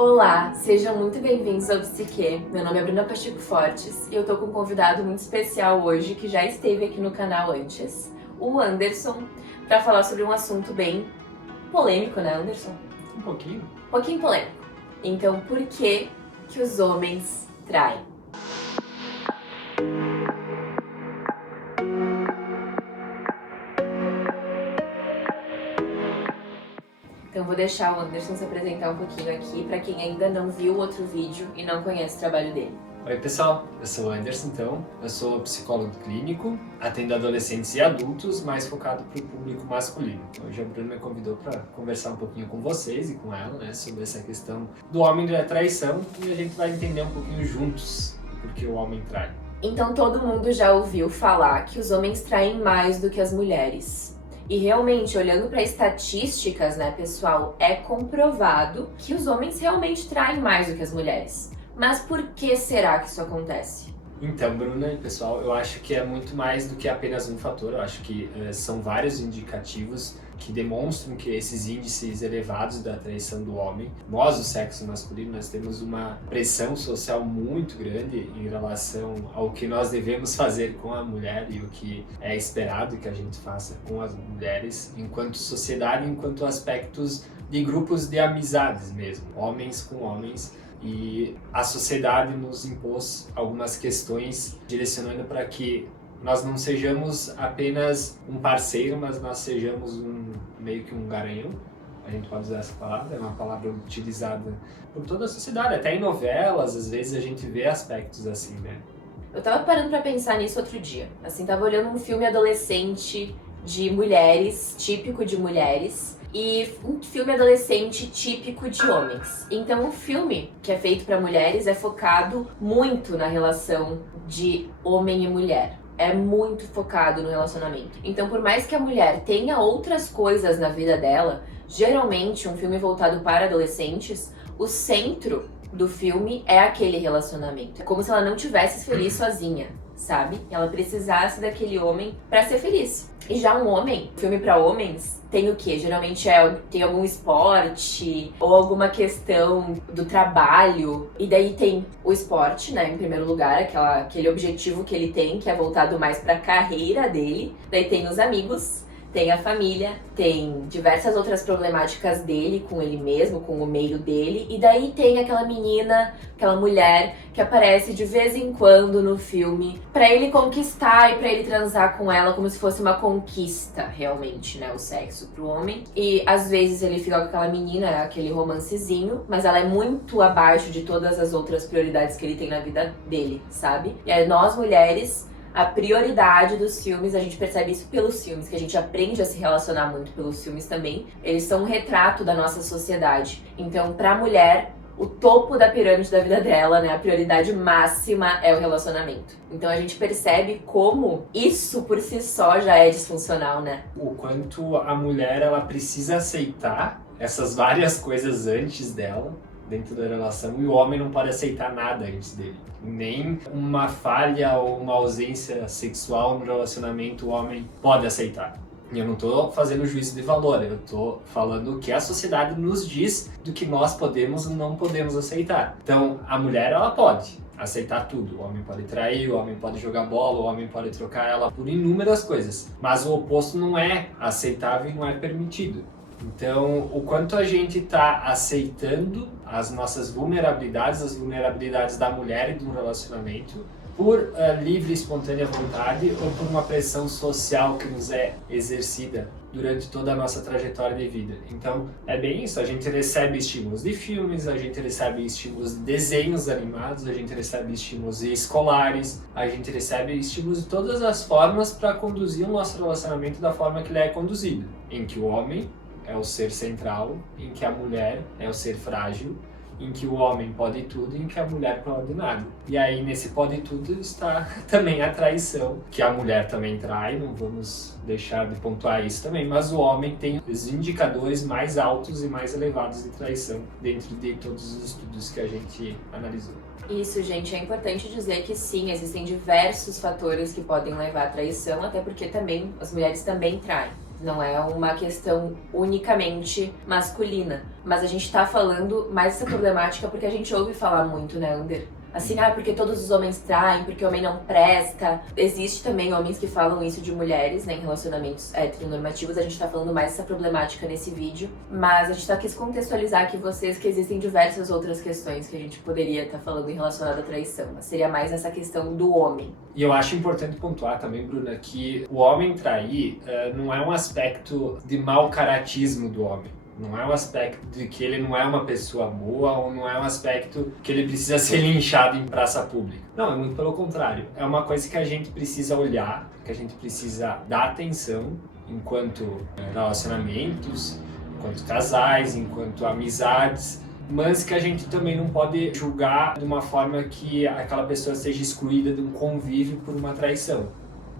Olá, sejam muito bem-vindos ao Psique. Meu nome é Bruna Pacheco Fortes e eu tô com um convidado muito especial hoje que já esteve aqui no canal antes, o Anderson, para falar sobre um assunto bem polêmico, né, Anderson? Um pouquinho. Um pouquinho polêmico. Então, por que os homens traem? Então vou deixar o Anderson se apresentar um pouquinho aqui para quem ainda não viu o outro vídeo e não conhece o trabalho dele. Oi pessoal, eu sou o Anderson eu sou psicólogo clínico, atendo adolescentes e adultos, mais focado para o público masculino. Hoje a Bruna me convidou para conversar um pouquinho com vocês e com ela, né, sobre essa questão do homem e da traição, e a gente vai entender um pouquinho juntos por que o homem trai. Então todo mundo já ouviu falar que os homens traem mais do que as mulheres. E realmente, olhando para estatísticas, né, pessoal, é comprovado que os homens realmente traem mais do que as mulheres. Mas por que será que isso acontece? Então, Bruna e pessoal, eu acho que é muito mais do que apenas um fator. Eu acho que são vários indicativos que demonstram que esses índices elevados da traição do homem, nós, o sexo masculino, nós temos uma pressão social muito grande em relação ao que nós devemos fazer com a mulher e o que é esperado que a gente faça com as mulheres, enquanto sociedade, enquanto aspectos de grupos de amizades mesmo, homens com homens. E a sociedade nos impôs algumas questões direcionando para que nós não sejamos apenas um parceiro, mas nós sejamos meio que um garanhão. A gente pode usar essa palavra, é uma palavra utilizada por toda a sociedade, até em novelas, às vezes a gente vê aspectos assim, né? Eu tava parando pra pensar nisso outro dia. Assim, tava olhando um filme adolescente de mulheres, típico de mulheres, e um filme adolescente típico de homens. Então o filme que é feito para mulheres é focado muito na relação de homem e mulher. É muito focado no relacionamento. Então, por mais que a mulher tenha outras coisas na vida dela, geralmente um filme voltado para adolescentes, o centro do filme é aquele relacionamento. É como se ela não tivesse feliz sozinha, sabe? Ela precisasse daquele homem para ser feliz. E já um homem, filme para homens, tem o quê? Geralmente tem algum esporte ou alguma questão do trabalho. E daí tem o esporte, né, em primeiro lugar, aquele objetivo que ele tem, que é voltado mais para a carreira dele. Daí tem os amigos, tem a família, tem diversas outras problemáticas dele com ele mesmo, com o meio dele. E daí tem aquela menina, aquela mulher que aparece de vez em quando no filme pra ele conquistar e pra ele transar com ela como se fosse uma conquista, realmente, né, o sexo pro homem. E às vezes ele fica com aquela menina, aquele romancezinho, mas ela é muito abaixo de todas as outras prioridades que ele tem na vida dele, sabe? E aí nós mulheres, a prioridade dos filmes, a gente percebe isso pelos filmes, que a gente aprende a se relacionar muito pelos filmes também. Eles são um retrato da nossa sociedade. Então, pra mulher, o topo da pirâmide da vida dela, né, a prioridade máxima é o relacionamento. Então a gente percebe como isso por si só já é disfuncional, né? O quanto a mulher ela precisa aceitar essas várias coisas antes dela, dentro da relação, e o homem não pode aceitar nada antes dele. Nem uma falha ou uma ausência sexual no relacionamento o homem pode aceitar. E eu não estou fazendo juízo de valor, eu estou falando o que a sociedade nos diz do que nós podemos ou não podemos aceitar. Então, a mulher, ela pode aceitar tudo. O homem pode trair, o homem pode jogar bola, o homem pode trocar ela por inúmeras coisas. Mas o oposto não é aceitável e não é permitido. Então, o quanto a gente está aceitando as nossas vulnerabilidades, as vulnerabilidades da mulher e do relacionamento, por livre e espontânea vontade ou por uma pressão social que nos é exercida durante toda a nossa trajetória de vida. Então, é bem isso, a gente recebe estímulos de filmes, a gente recebe estímulos de desenhos animados, a gente recebe estímulos escolares, a gente recebe estímulos de todas as formas para conduzir o nosso relacionamento da forma que ele é conduzido, em que o homem é o ser central, em que a mulher é o ser frágil, em que o homem pode tudo e em que a mulher pode nada. E aí, nesse pode tudo, está também a traição, que a mulher também trai, não vamos deixar de pontuar isso também, mas o homem tem os indicadores mais altos e mais elevados de traição dentro de todos os estudos que a gente analisou. Isso, gente, é importante dizer que sim, existem diversos fatores que podem levar à traição, até porque também as mulheres também traem. não é uma questão unicamente masculina. Mas a gente tá falando mais dessa problemática porque a gente ouve falar muito, né, Ander? Assim, porque todos os homens traem, porque o homem não presta. Existe também homens que falam isso de mulheres, né, em relacionamentos heteronormativos. A gente tá falando mais dessa problemática nesse vídeo. Mas a gente quis contextualizar aqui vocês que existem diversas outras questões que a gente poderia estar falando em relacionado à traição. Mas seria mais essa questão do homem. E eu acho importante pontuar também, Bruna, que o homem trair não é um aspecto de mau caratismo do homem. Não é um aspecto de que ele não é uma pessoa boa ou não é um aspecto que ele precisa ser linchado em praça pública. Não, é muito pelo contrário. É uma coisa que a gente precisa olhar, que a gente precisa dar atenção enquanto relacionamentos, enquanto casais, enquanto amizades, mas que a gente também não pode julgar de uma forma que aquela pessoa seja excluída de um convívio por uma traição.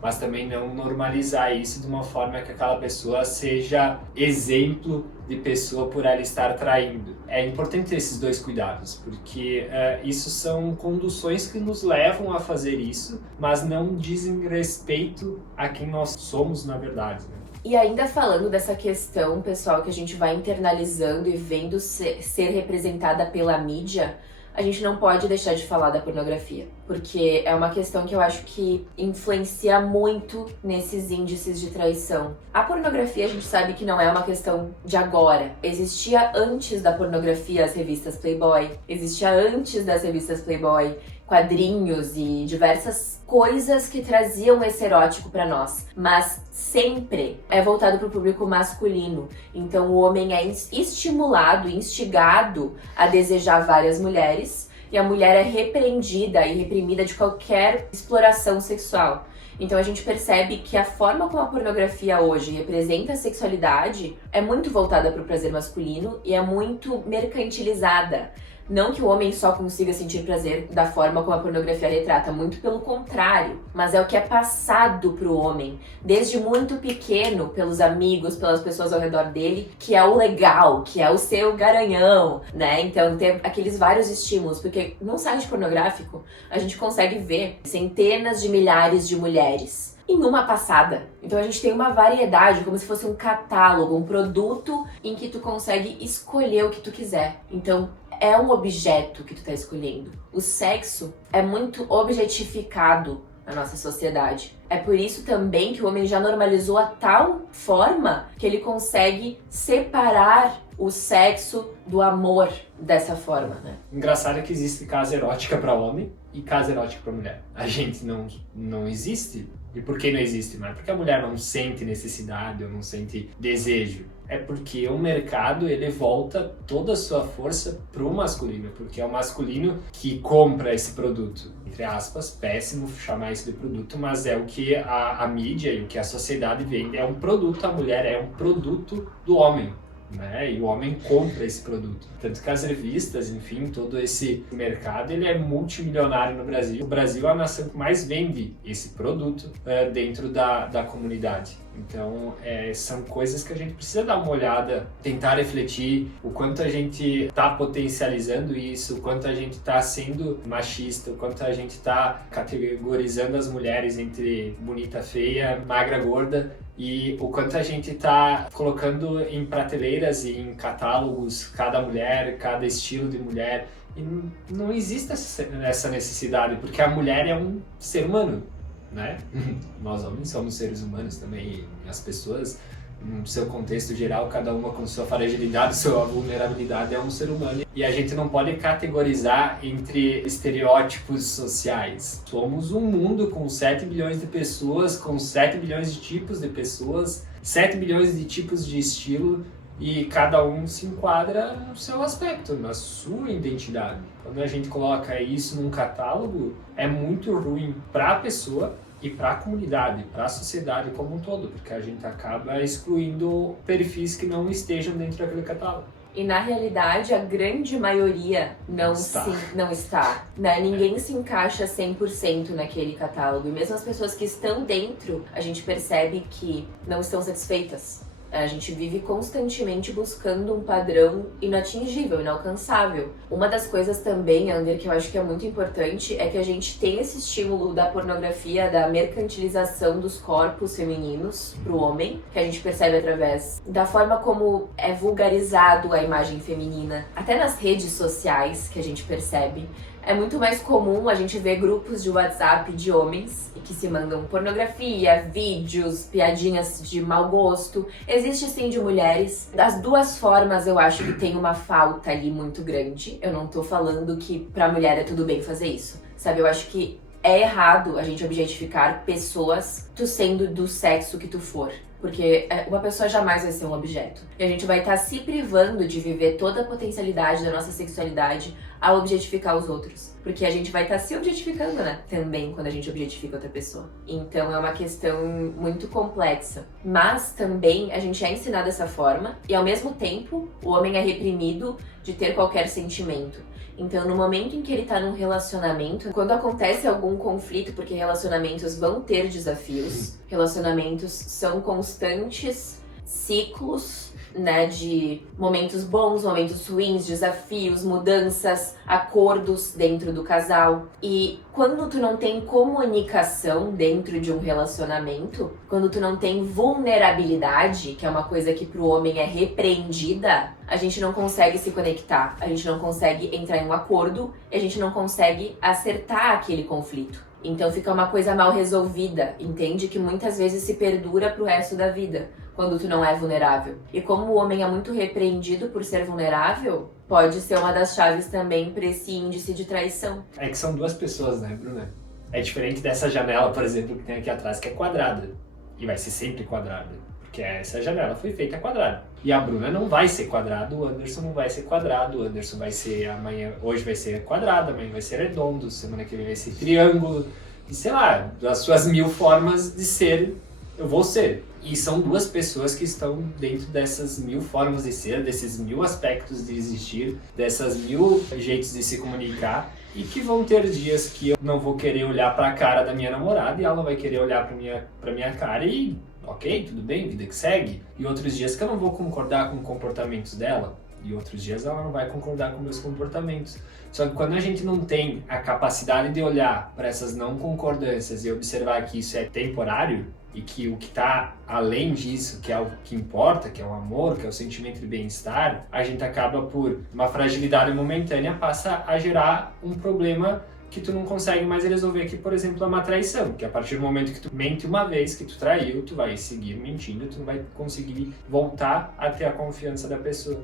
Mas também não normalizar isso de uma forma que aquela pessoa seja exemplo de pessoa por ela estar traindo. É importante ter esses dois cuidados, porque isso são conduções que nos levam a fazer isso, mas não dizem respeito a quem nós somos na verdade, né? E ainda falando dessa questão, pessoal, que a gente vai internalizando e vendo ser representada pela mídia, a gente não pode deixar de falar da pornografia, porque é uma questão que eu acho que influencia muito nesses índices de traição. A pornografia a gente sabe que não é uma questão de agora. Existia antes da pornografia as revistas Playboy, existia antes das revistas Playboy quadrinhos e diversas coisas que traziam esse erótico pra nós, mas sempre é voltado pro público masculino. Então o homem é estimulado, instigado a desejar várias mulheres e a mulher é repreendida e reprimida de qualquer exploração sexual. Então a gente percebe que a forma como a pornografia hoje representa a sexualidade é muito voltada pro prazer masculino e é muito mercantilizada. Não que o homem só consiga sentir prazer da forma como a pornografia retrata, muito pelo contrário, mas é o que é passado pro homem, desde muito pequeno, pelos amigos, pelas pessoas ao redor dele, que é o legal, que é o seu garanhão, né? Então tem aqueles vários estímulos, porque num site pornográfico a gente consegue ver centenas de milhares de mulheres em uma passada. Então a gente tem uma variedade, como se fosse um catálogo, um produto em que tu consegue escolher o que tu quiser. Então é um objeto que tu tá escolhendo. O sexo é muito objetificado na nossa sociedade. É por isso também que o homem já normalizou a tal forma que ele consegue separar o sexo do amor dessa forma, né? Engraçado é que existe casa erótica para homem e casa erótica para mulher. A gente não existe. E por que não existe? Não é porque a mulher não sente necessidade ou não sente desejo. É porque o mercado, ele volta toda a sua força pro masculino. Porque é o masculino que compra esse produto. Entre aspas, péssimo chamar isso de produto, mas é o que a mídia e o que a sociedade vende. É um produto, a mulher é um produto do homem. Né? E o homem compra esse produto. Tanto que as revistas, enfim, todo esse mercado, ele é multimilionário no Brasil. O Brasil é a nação que mais vende esse produto dentro da comunidade. Então, são coisas que a gente precisa dar uma olhada, tentar refletir o quanto a gente está potencializando isso, o quanto a gente está sendo machista, o quanto a gente está categorizando as mulheres entre bonita, feia, magra, gorda, e o quanto a gente está colocando em prateleiras e em catálogos cada mulher, cada estilo de mulher. E não existe essa necessidade, porque a mulher é um ser humano, né? Nós homens somos seres humanos também, e as pessoas, no seu contexto geral, cada uma com sua fragilidade, sua vulnerabilidade, é um ser humano. E a gente não pode categorizar entre estereótipos sociais. Somos um mundo com 7 bilhões de pessoas, com 7 bilhões de tipos de pessoas, 7 bilhões de tipos de estilo, e cada um se enquadra no seu aspecto, na sua identidade. Quando a gente coloca isso num catálogo, é muito ruim para a pessoa e para a comunidade, para a sociedade como um todo, porque a gente acaba excluindo perfis que não estejam dentro daquele catálogo. E na realidade, a grande maioria não está. Né? Ninguém se encaixa 100% naquele catálogo. E mesmo as pessoas que estão dentro, a gente percebe que não estão satisfeitas. A gente vive constantemente buscando um padrão inatingível, inalcançável. Uma das coisas também, Ander, que eu acho que é muito importante, é que a gente tem esse estímulo da pornografia, da mercantilização dos corpos femininos pro homem, que a gente percebe através da forma como é vulgarizado a imagem feminina, até nas redes sociais que a gente percebe. É muito mais comum a gente ver grupos de WhatsApp de homens que se mandam pornografia, vídeos, piadinhas de mau gosto. Existe sim de mulheres. Das duas formas eu acho que tem uma falta ali muito grande. Eu não tô falando que pra mulher é tudo bem fazer isso, sabe? Eu acho que é errado a gente objetificar pessoas, tu sendo do sexo que tu for. Porque uma pessoa jamais vai ser um objeto. E a gente vai estar se privando de viver toda a potencialidade da nossa sexualidade ao objetificar os outros. Porque a gente vai estar se objetificando, né? Também quando a gente objetifica outra pessoa. Então é uma questão muito complexa. Mas também a gente é ensinado dessa forma e ao mesmo tempo o homem é reprimido de ter qualquer sentimento. Então, no momento em que ele tá num relacionamento, quando acontece algum conflito, porque relacionamentos vão ter desafios, relacionamentos são constantes ciclos, né, de momentos bons, momentos ruins, desafios, mudanças, acordos dentro do casal. E quando tu não tem comunicação dentro de um relacionamento, quando tu não tem vulnerabilidade, que é uma coisa que pro homem é repreendida, a gente não consegue se conectar, a gente não consegue entrar em um acordo e a gente não consegue acertar aquele conflito. Então fica uma coisa mal resolvida, entende? Que muitas vezes se perdura pro resto da vida, quando tu não é vulnerável. E como o homem é muito repreendido por ser vulnerável, pode ser uma das chaves também pra esse índice de traição. É que são duas pessoas, né, Bruna? É diferente dessa janela, por exemplo, que tem aqui atrás, que é quadrada. E vai ser sempre quadrada. Porque essa janela foi feita quadrada. E a Bruna não vai ser quadrada, o Anderson não vai ser quadrado, o Anderson vai ser amanhã, hoje vai ser quadrado, amanhã vai ser redondo, semana que vem vai ser triângulo. E sei lá, das suas 1000 formas de ser, eu vou ser. E são duas pessoas que estão dentro dessas 1000 formas de ser, desses 1000 aspectos de existir, dessas 1000 jeitos de se comunicar. E que vão ter dias que eu não vou querer olhar pra cara da minha namorada e ela não vai querer olhar pra minha cara e ok, tudo bem, vida que segue. E outros dias que eu não vou concordar com comportamentos dela e outros dias ela não vai concordar com meus comportamentos. Só que quando a gente não tem a capacidade de olhar para essas não concordâncias e observar que isso é temporário e que o que está além disso, que é o que importa, que é o amor, que é o sentimento de bem-estar, a gente acaba por uma fragilidade momentânea passa a gerar um problema que tu não consegue mais resolver, que, por exemplo, é uma traição, que a partir do momento que tu mente uma vez, que tu traiu, tu vai seguir mentindo, tu não vai conseguir voltar a ter a confiança da pessoa.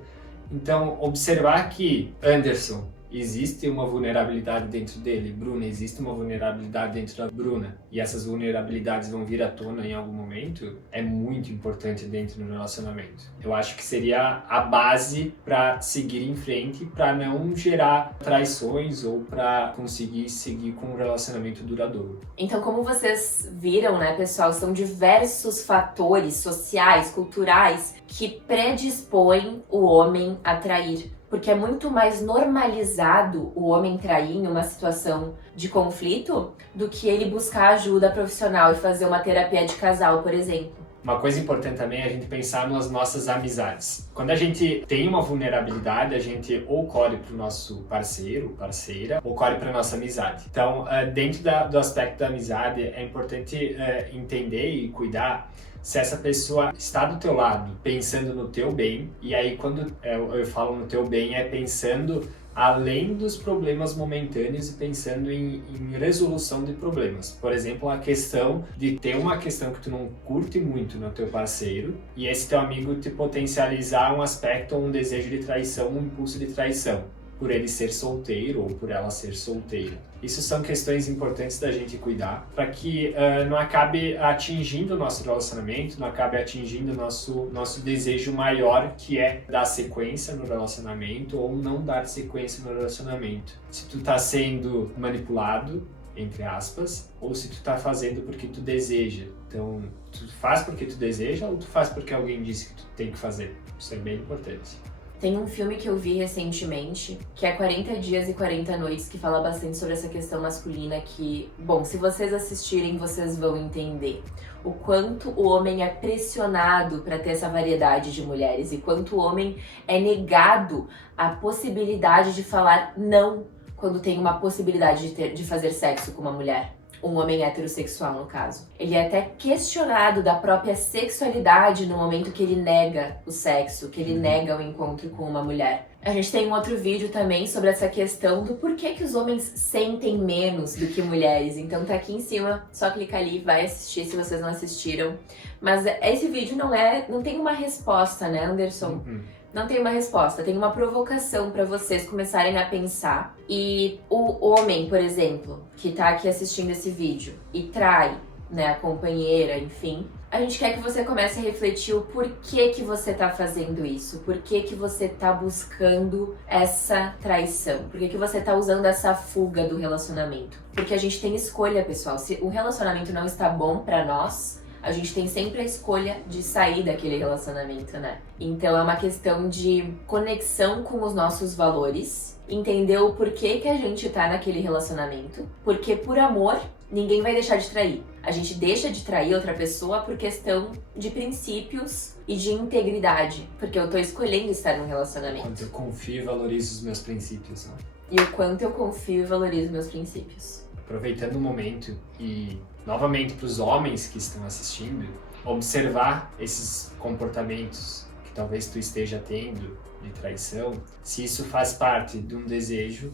Então, observar que Anderson existe uma vulnerabilidade dentro dele, Bruna, existe uma vulnerabilidade dentro da Bruna, e essas vulnerabilidades vão vir à tona em algum momento, é muito importante dentro do relacionamento. Eu acho que seria a base para seguir em frente, para não gerar traições ou para conseguir seguir com um relacionamento duradouro. Então, como vocês viram, né, pessoal, são diversos fatores sociais, culturais, que predispõem o homem a trair. Porque é muito mais normalizado o homem trair em uma situação de conflito do que ele buscar ajuda profissional e fazer uma terapia de casal, por exemplo. Uma coisa importante também é a gente pensar nas nossas amizades. Quando a gente tem uma vulnerabilidade, a gente ou corre para o nosso parceiro, parceira, ou corre para a nossa amizade. Então, dentro do aspecto da amizade, é importante entender e cuidar se essa pessoa está do teu lado, pensando no teu bem, e aí quando eu falo no teu bem, é pensando além dos problemas momentâneos e pensando em resolução de problemas. Por exemplo, a questão de ter uma questão que tu não curte muito no teu parceiro, e esse teu amigo te potencializar um aspecto ou um desejo de traição, um impulso de traição, por ele ser solteiro ou por ela ser solteira. Isso são questões importantes da gente cuidar para que não acabe atingindo o nosso relacionamento, não acabe atingindo o nosso desejo maior, que é dar sequência no relacionamento ou não dar sequência no relacionamento. Se tu tá sendo manipulado, entre aspas, ou se tu tá fazendo porque tu deseja. Então, tu faz porque tu deseja ou tu faz porque alguém disse que tu tem que fazer. Isso é bem importante. Tem um filme que eu vi recentemente, que é 40 Dias e 40 Noites, que fala bastante sobre essa questão masculina que, bom, se vocês assistirem, vocês vão entender o quanto o homem é pressionado para ter essa variedade de mulheres e quanto o homem é negado a possibilidade de falar não quando tem uma possibilidade de fazer sexo com uma mulher. Um homem heterossexual, no caso. Ele é até questionado da própria sexualidade no momento que ele nega o sexo, que ele nega o encontro com uma mulher. A gente tem um outro vídeo também sobre essa questão do porquê que os homens sentem menos do que mulheres. Então tá aqui em cima, só clicar ali e vai assistir se vocês não assistiram. Mas esse vídeo não tem uma resposta, né, Anderson? Não tem uma resposta, tem uma provocação para vocês começarem a pensar. E o homem, por exemplo, que tá aqui assistindo esse vídeo e trai, né, a companheira, enfim, a gente quer que você comece a refletir o porquê que você tá fazendo isso, por que você tá buscando essa traição, por que você tá usando essa fuga do relacionamento. Porque a gente tem escolha, pessoal. Se o relacionamento não está bom pra nós, a gente tem sempre a escolha de sair daquele relacionamento, né? Então é uma questão de conexão com os nossos valores, entender o porquê que a gente tá naquele relacionamento, porque por amor ninguém vai deixar de trair. A gente deixa de trair outra pessoa por questão de princípios e de integridade, porque eu tô escolhendo estar num relacionamento. Quanto eu confio e valorizo os meus princípios, né? E o quanto eu confio e valorizo meus princípios. Aproveitando o momento e novamente para os homens que estão assistindo, observar esses comportamentos que talvez tu esteja tendo de traição, se isso faz parte de um desejo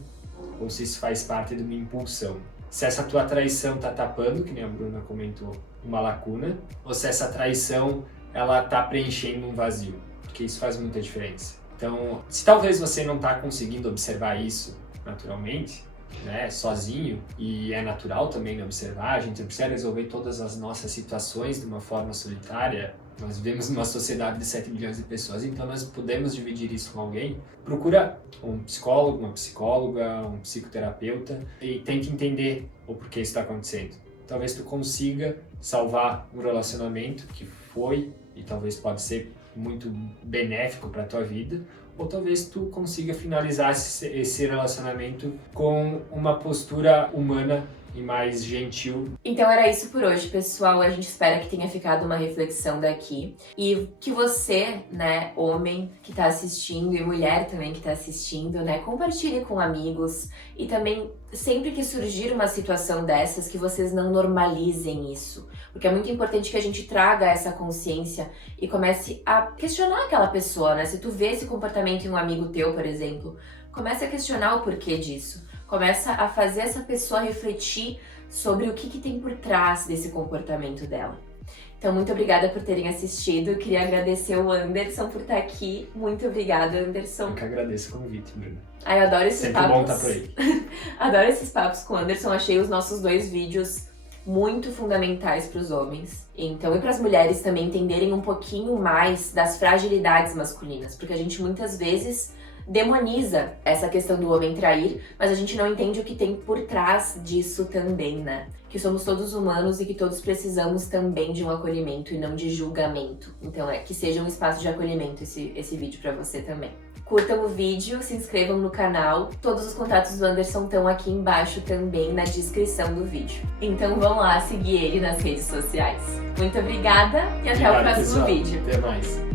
ou se isso faz parte de uma impulsão. Se essa tua traição tá tapando, que nem a Bruna comentou, uma lacuna, ou se essa traição ela tá preenchendo um vazio, porque isso faz muita diferença. Então, se talvez você não tá conseguindo observar isso naturalmente, né, sozinho, e é natural também observar, a gente não precisa resolver todas as nossas situações de uma forma solitária. Nós vivemos numa sociedade de 7 milhões de pessoas, então nós podemos dividir isso com alguém. Procura um psicólogo, uma psicóloga, um psicoterapeuta e tente entender o porquê isso está acontecendo. Talvez tu consiga salvar um relacionamento que foi e talvez pode ser muito benéfico para a tua vida, ou talvez tu consiga finalizar esse relacionamento com uma postura humana e mais gentil. Então era isso por hoje, pessoal. A gente espera que tenha ficado uma reflexão daqui. E que você, né, homem que tá assistindo e mulher também que tá assistindo, né, compartilhe com amigos. E também, sempre que surgir uma situação dessas, que vocês não normalizem isso. Porque é muito importante que a gente traga essa consciência e comece a questionar aquela pessoa, né? Se tu vê esse comportamento em um amigo teu, por exemplo, comece a questionar o porquê disso. Começa a fazer essa pessoa refletir sobre o que tem por trás desse comportamento dela. Então, muito obrigada por terem assistido. Eu queria agradecer o Anderson por estar aqui. Muito obrigada, Anderson. Eu que agradeço o convite, Bruno. Ai, eu adoro esses Sempre papos. bom estar por aí. Adoro esses papos com o Anderson. Achei os nossos 2 vídeos muito fundamentais para os homens. Então, e para as mulheres também entenderem um pouquinho mais das fragilidades masculinas. Porque a gente muitas vezes demoniza essa questão do homem trair, mas a gente não entende o que tem por trás disso também, né? Que somos todos humanos e que todos precisamos também de um acolhimento e não de julgamento. Então que seja um espaço de acolhimento esse vídeo pra você também. Curtam o vídeo, se inscrevam no canal. Todos os contatos do Anderson estão aqui embaixo também na descrição do vídeo. Então vão lá seguir ele nas redes sociais. Muito obrigada e até o próximo vídeo. Até mais.